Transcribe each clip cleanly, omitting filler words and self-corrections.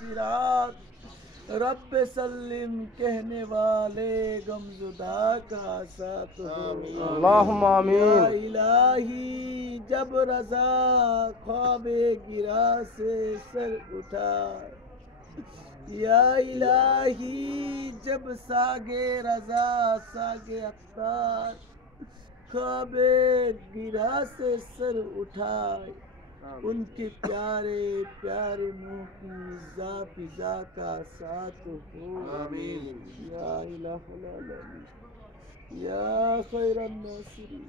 सिरात, रब सल्लिम कहने वाले गमजुदा का साथ हो। अल्लाहुम्मा या आमीन। इलाही जब रजा ख्वाबे गिरा से सर उठाए, या इलाही जब सागे रजा सागे अख्तार ख्वाबे गिरा से सर उठाए, उनके प्यारे प्यारे मुंह की जा फिजा का साथ हो। आमीन। या इलाहुल आलमीन, या खैरन नासिरीन,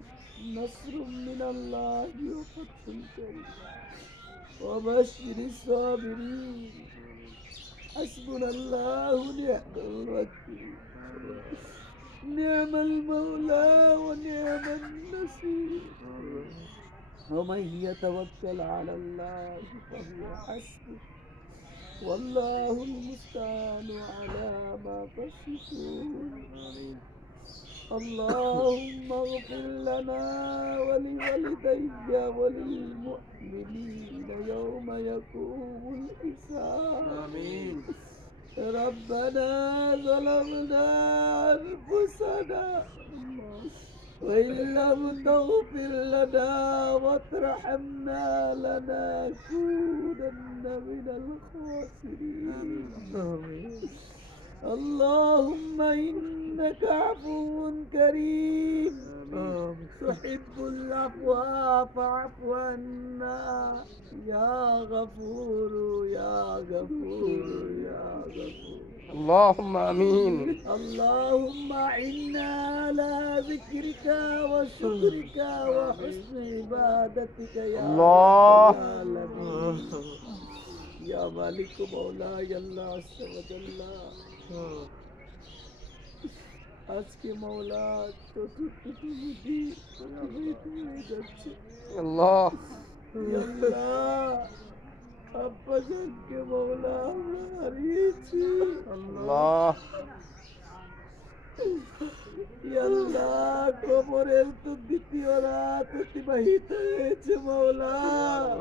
नस्रुम मिनल्लाहि व फतहुन करीम व बश्शिरिस साबिरीन, हस्बुनल्लाहु निअमल वकील, निअमल मौला व निअमन नसीर, वमन यतवक्कल अलल्लाहि फहुव हस्बुह, वल्लाहुल मुस्तआनु अला मा तसिफून। अल्लाहुम्मा इग़फिर लना व लिवलिदैया व लिलमुअ्मिनीना यौमा यक़ूमुल हिसाब। आमीन। रब्बना ज़लमना अनफुसना व इन लम तग़फिर लना व तरहमना लनकूनन्न मिनल खासिरीन। अल्लाहुम्मा इन्नका अफ़ुव्वुन करीम तुहिब्बुल अफ़्वा फ़अफ़ु अन्ना या गफ़ूर या गफ़ूर या गफ़ूर। अल्लाहुम्मा आमीन। अल्लाहुम्मा इन्ना अला ज़िक्रिका व शुक्रिका व हुस्नि इबादतिका या रब्बल आलमीन। या मालिक मौला या अल्लाह अज़्ज़ व जल्ला, আজকে মাওলা চতুর্থ কমিটি অতিবাহিত হয়ে যাচ্ছে। আল্লাহ ইয়া আল্লাহ, আব্বাজানকে মাওলা আমরা হারিয়েছি। আল্লাহ ইয়া আল্লাহ, কবরের তো দ্বিতীয় রাত অতিবাহিত হয়েছে মাওলা।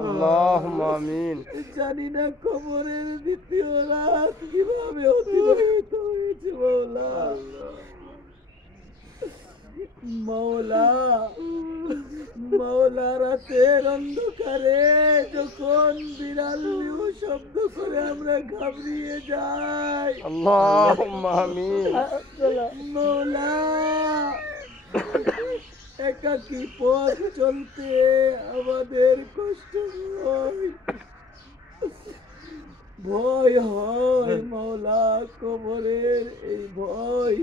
আল্লাহুম্মা আমিন। জানি না কবরের দ্বিতীয় রাত কিভাবে অতিবাহিত হয়েছে মাওলা। মৌলা মৌলা রাতের অন্ধকারে যখন বিড়াল নিউ শব্দ করে আমরা ঘাবড়িয়ে যাই, আল্লাহুম্মা আমিন। মৌলা একাকী পথ চলতে আমাদের কষ্ট হয়, ভয় হয় মৌলা। কবরের এই ভয়,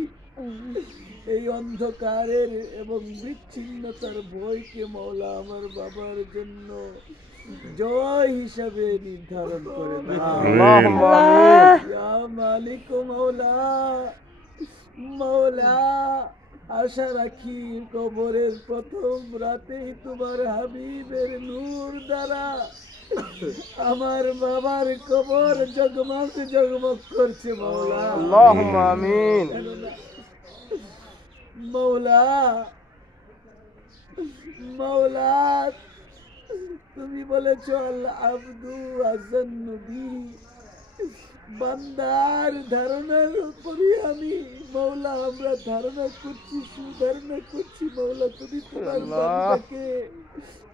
এই অন্ধকারের এবং বিচ্ছিন্নতার ভয়কে মৌলা আমার বাবার জন্য জয় হিসাবে নির্ধারণ করে দাও। আল্লাহুম্মা আমিন। ইয়া মালিক মৌলা, মৌলা আশা রাখি কবরের প্রথম রাতেই তোমার হাবিবের নূর দ্বারা আমার বাবার কবর জগমগ জগমগ করছে মৌলা। আল্লাহুম্মা আমিন। মৌলা মৌলা, তুমি বলেছ আল আবদু আযান্নু বি, বান্দার ধারণার উপরই আমি মৌলা আমরা ধারণা করছি, সুধারণা করছি মৌলা। তুমি তোমার বান্দাকে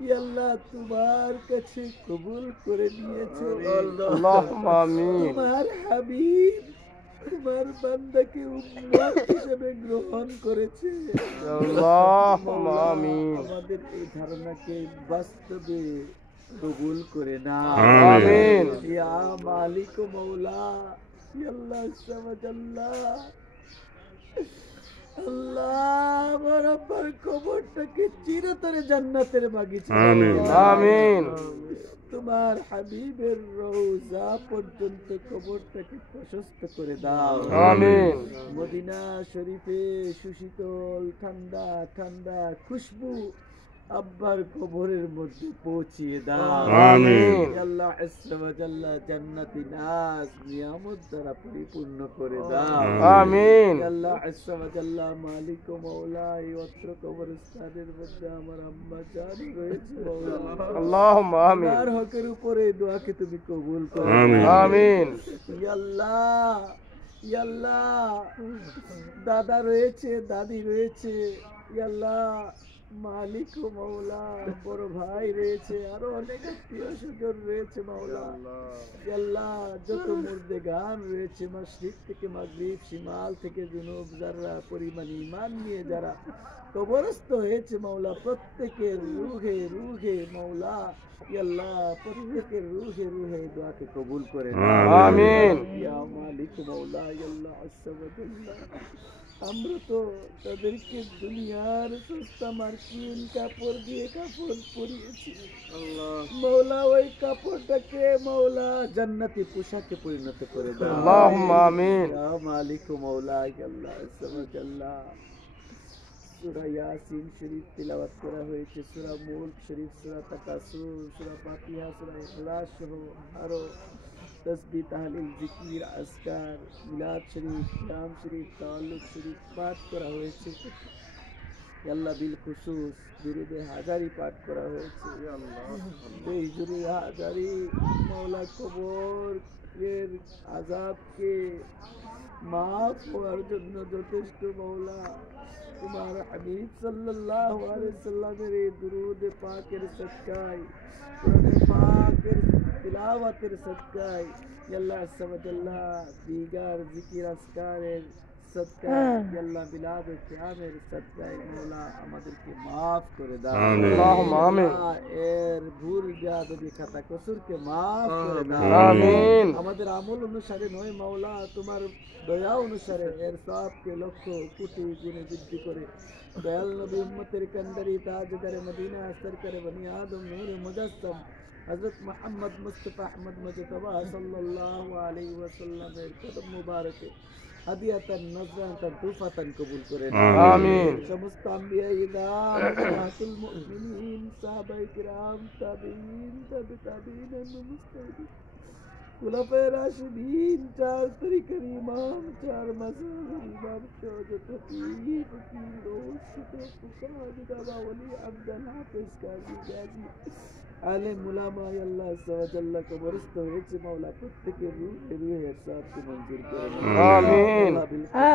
ইয়া আল্লাহ তোমার কাছে কবুল করে নিয়েছো। আল্লাহুম্মা আমিন। তোমার হাবিব তোমার বান্দাকে উম্মত হিসেবে গ্রহণ করেছে। আল্লাহুম্মা আমিন। আমাদের এই ধারণাকে বাস্তবে কবুল করে না। আমিন। ইয়া মালিক মৌলা, ইয়া আল্লাহ সামাদাল্লাহ, আল্লাহ আমার আব্বার কবরটাকে চিরতরে জান্নাতের বাগিচা। আমিন। আমিন। তোমার হাবিবের রওজা পর্যন্ত কবরটাকে প্রশস্ত করে দাও। আমিন। মদিনা শরীফে সুশীতল ঠান্ডা ঠান্ডা খুশবু আব্বার কবরের মধ্যে পৌঁছিয়ে দাও। আমিন। ইয়া আল্লাহ আজ্জা ওয়া জাল্লা জান্নাতি নাজ নিয়ামত দ্বারা পরিপূর্ণ করে দাও। আমিন। ইয়া আল্লাহ আজ্জা ওয়া জাল্লা মালিক ও মাওলা এই অত্র কবরস্থানের মধ্যে আমার আম্মা জান রয়েছে মাওলা। আল্লাহুম্মা আমিন। তোমার হকের উপরে এই দোয়াকে তুমি কবুল করো। আমিন। ইয়া আল্লাহ, ইয়া আল্লাহ, দাদা রয়েছে, দাদি রয়েছে, ইয়া আল্লাহ মালিক ও মাওলা বড় ভাই রয়েছে, আরো অনেক আত্মীয় স্বজন রয়েছে মাওলা। ইয়া আল্লাহ যত মুর্দে গান রয়েছে মাশরিক থেকে মাগরিব, শিমাল থেকে জুনুব, যারা পরিমাণ ঈমান নিয়ে যারা কবরস্থ হয়েছে মাওলা, প্রত্যেকের রুহে রুহে মাওলা ইয়া আল্লাহ প্রত্যেকের রুহে রুহে দোয়াকে কবুল করে নাও। আমিন। ইয়া মালিক মাওলা ইয়া আল্লাহ আজ্জা ওয়া জাল্লা, আমরা তো তাদেরকে দুনিয়ার সস্তা মার্কিন কাপড় দিয়ে কাপড় পরিয়েছি মাওলা, ওই কাপড়টাকে মাওলা জান্নাতি পোশাকে পরিণত করে দাও। আল্লাহুম্মা আমিন। ইয়া মালিক মাওলা ইয়া আল্লাহ আজ্জা ওয়া জাল্লা, সূরা ইয়াসিন শরীফ তিলাওয়াত করা হয়েছে, সূরা মুলক শরীফ, সূরা তাকাসুর, সূরা ফাতিহা, সূরা ইখলাস সহ আরো তসবিহ, তাহলিল, জিকির, আজকার, মিলাদ শরীফ, নাম শরীফ, তাওয়াল্লুদ শরীফ পাঠ করা হয়েছে। আল্লাহ বিল খুসুস দুরুদে হাজারি পাঠ করা হয়েছে। এই দুরুদে হাজারি মাওলা কবর এর আযাবকে মাফ হওয়ার জন্য যথেষ্ট মাওলা। তোমার হাবিব সাল্লাল্লাহু আলাইহি সাল্লামের এই দুরুদে পাকের সদকায়, কোরআনে পাকের তিলাওয়াতের সদকায়, ইয়া আল্লাহ আজ্জা ওয়া জাল্লা দিগার জিকির আজকারের সদকায়, ইয়া আল্লাহ বিলাদে কিয়ামের সদকায় মাওলা আমাদেরকে মাফ করে দাও। আল্লাহুম্মা আমিন। এর ভুল বেয়াদবি খাতা কসুরকে মাফ করে দাও। আমিন। আমাদের আমল অনুসারে নয় মাওলা, তোমার দয়া অনুসারে এর সবকে লক্ষ কোটি গুণে বৃদ্ধি করে দয়াল নবী উম্মতের কান্দারি তাজদারে মদিনা সরকারে বনি আদম নূরে মুজাসসাম হযরত মুহাম্মদ মুস্তাফা আহমদ মুজতবা সাল্লাল্লাহু আলাইহি ওয়াসাল্লামের কদম মুবারকে হাদিয়াতান নজরাতান তুফাতান কবুল করে নাও। আমিন। সমস্ত আম্বিয়া ইদাম সাহাতুল মুমিনিন সাহাবায়ে কিরাম তাবিঈন তাবিঈন মুস্তাহিদিন খুলাফায়ে রাশিদিন, চার তরিকার ইমাম, চার মাযহাবের ইমাম, যত পীর ফকির ঔষধ ফুকাহা বিদাবা ওলি আব্দাল হাফেজ কাজী গাজী আলেম উলামা ইয়া আল্লাহ আজ্জা ওয়া জাল্লা কবরস্থ হয়েছে মাওলা, প্রত্যেকের রূহে রূহে সওয়াবকে মঞ্জুর করে নাও। আমিন।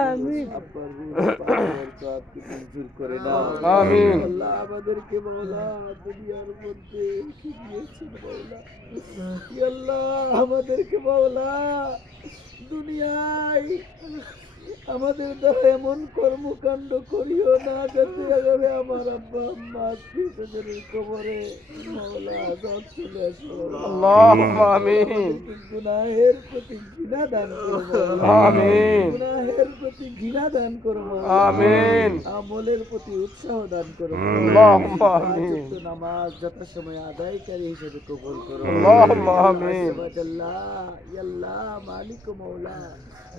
আমিন। আব্বার রূহে পাকের সওয়াবকে মঞ্জুর করে নাও। আমিন। আল্লাহ আমাদেরকে মাওলা দুনিয়ার মধ্যে কি দিয়েছেন মাওলা, ইয়া আল্লাহ আমাদেরকে মাওলা দুনিয়ায় আমাদের দ্বারা এমন কর্মকাণ্ড করিও না যাতে আগামী আমার আব্বা আম্মা আত্মীয় স্বজনের কবরে মাওলা আযাব চলে আসে। আল্লাহুম্মা আমিন। গুনাহের প্রতি ঘৃণা দান করো মাওলা। আমিন। গুনাহের প্রতি ঘৃণা দান করো মাওলা। আমিন। আমলের প্রতি উৎসাহ দান করো আল্লাহুম্মা আমিন। পাঁচ ওয়াক্ত নামাজ যথাসময়ে আদায়কারী হিসেবে কবুল করো। আল্লাহুম্মা আমিন। ইয়া আল্লাহ মালিক ও মাওলা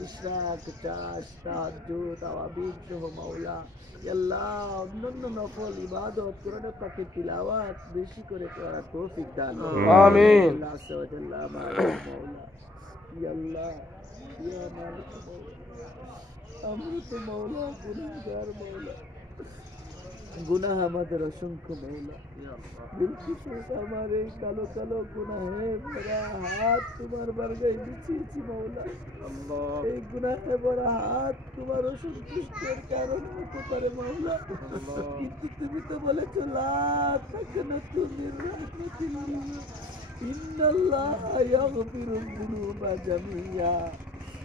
ইশরাক, চাশ, তাহাজ্জুদ, তাওয়াবিদ সহ মাওলা ইয়া আল্লাহ অন্যান্য নফল ইবাদত কোরআন পাকের তিলাওয়াত বেশি করে করার তৌফিক দান করো। আমিন। আল্লাহ সুবহানাল্লাহ মালিক মাওলা ইয়া আল্লাহ ইয়া মালিক মাওলা, আমরা তো মাওলা গুনাহগার মাওলা, গুনাহ আমাদের অসংখ্য মাওলা। বিলকুল আমার এই কালো কালো গুনাহে ভরা হাত তোমার বারগায় বিছিয়েছি মাওলা। এই গুনাহে ভরা হাত তোমার অসন্তুষ্টের কারণ হতে পারে মাওলা, কিন্তু তুমি তো বলেছো লা তাকনাতু মির রাহমাতিল্লাহ ইন্নাল্লাহা ইয়াগফিরুয যুনুবা জামিয়া।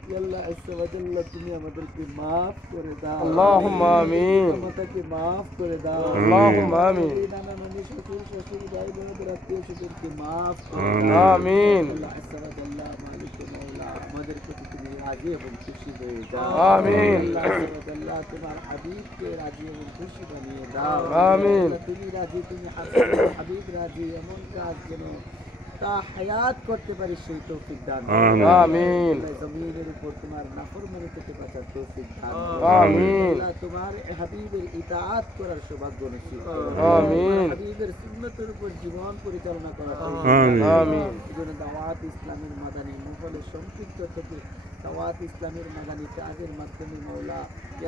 ইয়া আল্লাহ আজ্জা ওয়া জাল্লা তুমি আমাদেরকে maaf করে দাও। আল্লাহুম্মা আমিন। আমাদেরকে maaf করে দাও। আল্লাহুম্মা আমিন। নানা নানি শ্বশুর শ্বশুর ভাই বোনদের আত্মীয় স্বজনকে maaf করে আমিন। দাও। আমিন। আল্লাহ আজ্জা ওয়া জাল্লা মালিক মাওলা আমাদের প্রতি তুমি রাজি এবং খুশি হয়ে যাও। আমিন। আল্লাহ আজ্জা ওয়া জাল্লা তোমার হাবিবকে রাজি এবং খুশি বানিয়ে দাও। আমিন। তুমি রাজি, তুমি হাবিব রাজি, এমন কাজ যেন তা হায়াত করতে পারি সেই তৌফিক দান আমিন। আমিন। জমিনের উপর তোমার নাফরমানি থেকে বাঁচার তৌফিক দান আমিন। আল্লাহ তোমার হাবিবের ইতাআত করার সৌভাগ্য নসিব করো। আমিন। হাবিবের সুন্নতের উপর জীবন পরিচালনা করার আমিন। আমিন। এজন্য দাওয়াত ইসলামের মাদানী মহলে সম্পৃক্ত থেকে দাওয়াত ইসলামের মাদানী কাজের মাধ্যমে মাওলা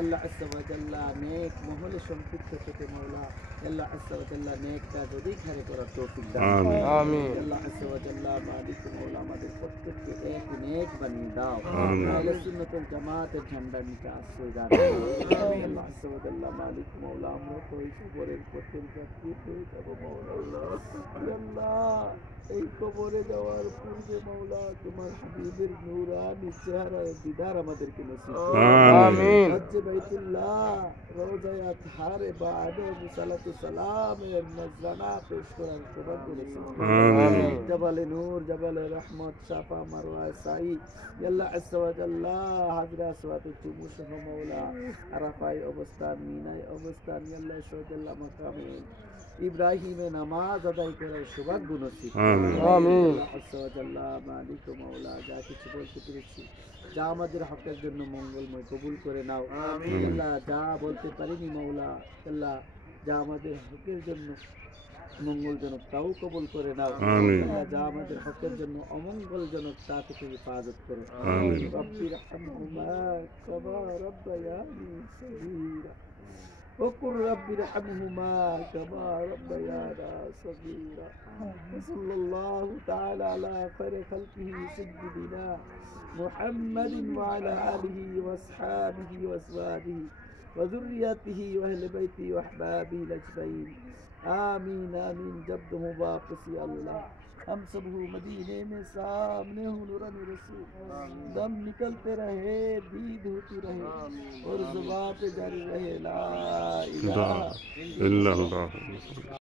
আল্লাহ আজ্জা ওয়া জাল্লা নেক মহলে সম্পৃক্ত থেকে মাওলা আল্লাহ আজ্জা ওয়া জাল্লা নেক কাজ অধিক হারে করার তৌফিক দান করো। আমিন। আমিন। আল্লাহ আজ্জা ওয়া জাল্লা মালিক মাওলা আমাদের প্রত্যেককে এক নেক বানিয়ে দাও। আমিন। আহলে সুন্নাতুল জামাতের ঝান্ডার নিচে আশ্রয় দান করো। আল্লাহ আজ্জা ওয়া জাল্লা মালিক মাওলা আমরা তো এই কবরের পথের যাত্রী হয়ে যাবো মাওলা। আল্লাহ এই কবরে যাওয়ার পূর্বে মাওলা তোমার হাবিবের নূরানি চেহারার দিদার আমাদেরকে নসিব করো। আমিন। হজ্জে বাইতুল্লাহ রওজায়ে আতহারে বাদে সালাতু সালামের নজরানা পেশ করার সৌভাগ্য নসিব করো। আমিন। জাবালে নূর জাবালে রহমত সাফা মারওয়া সাই আল্লাহ আজ্জা ওয়া জাল্লা হাজরা আসওয়াতে চুমু সহ মাওলা আরাফায় অবস্থান মিনায় অবস্থান আল্লাহ সাল্লাল্লাহ মাকামে ইব্রাহিমে নামাজ আদায় করার সৌভাগ্য নসিব করো। আমিন। আমিন। আল্লাহ আজ্জা ওয়া জাল্লা মালিক ও মাওলা যা কিছু বলতে পেরেছি যা আমাদের হকের জন্য মঙ্গলময় কবুল করে নাও। আল্লাহ যা বলতে পারিনি মাওলা আল্লাহ যা আমাদের হকের জন্য মঙ্গলজনক তাও কবুল করে নাও। আমিন। আল্লাহ যা আমাদের হকের জন্য অমঙ্গলজনক তা থেকে হেফাজত করো। আমিন। রব্বির হামহুমা কামা রাব্বায়ানি সগীরা وقل رب ارحمهما كما ربيانا صغيرا وصلى الله تعالى على خير خلقه سيدنا محمد وعلى آله وأصحابه وأزواجه وذريته وأهل بيته وأحبابه الأجمعين آمين آمين जब तुम वापस या अल्लाह हम सब हो मदीने में सामने हो नूरानी रसूल दम निकलते रहे दीद होती रहे और जुबान पे जारी रहे ला इलाहा इल्लल्लाह।